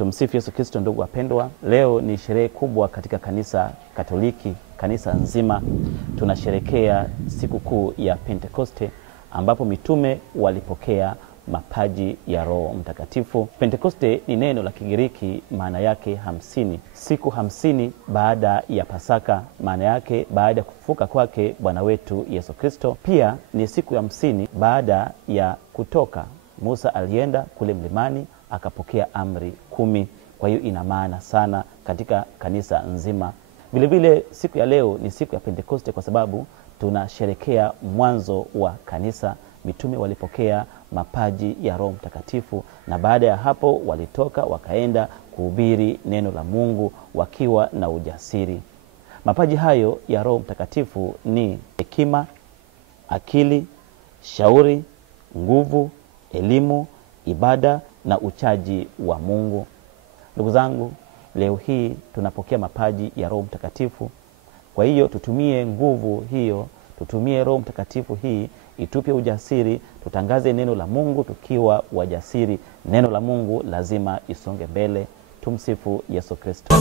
Tumsifu Yesu Kristo. Ndugu wapendwa, leo ni sherehe kubwa katika kanisa Katoliki, kanisa nzima. Tunasherekea siku kuu ya Pentekoste ambapo mitume walipokea mapaji ya Roho Mtakatifu. Pentekoste ni neno la Kigiriki, maana yake 50. Siku 50 baada ya Pasaka, maana yake baada ya kufufuka kwake Bwana wetu Yesu Kristo. Pia ni siku ya 50 baada ya kutoka. Musa alienda kule mlimani akapokea amri 10. Kwa hiyo ina maana sana katika kanisa nzima. Vile vile siku ya leo ni siku ya Pentekoste kwa sababu tunasherekea mwanzo wa kanisa. Mitume walipokea mapaji ya Roho Mtakatifu na baada ya hapo walitoka wakaenda kuhubiri neno la Mungu wakiwa na ujasiri. Mapaji hayo ya Roho Mtakatifu ni hekima, akili, shauri, nguvu, elimu, ibada na uchaji wa Mungu. Ndugu zangu, leo hii tunapokea mapaji ya Roho Mtakatifu. Kwa hiyo tutumie nguvu hiyo, tutumie Roho Mtakatifu hii itupe ujasiri, tutangaze neno la Mungu tukiwa wajasiri. Neno la Mungu lazima isonge mbele. Tumsifu Yesu Kristo.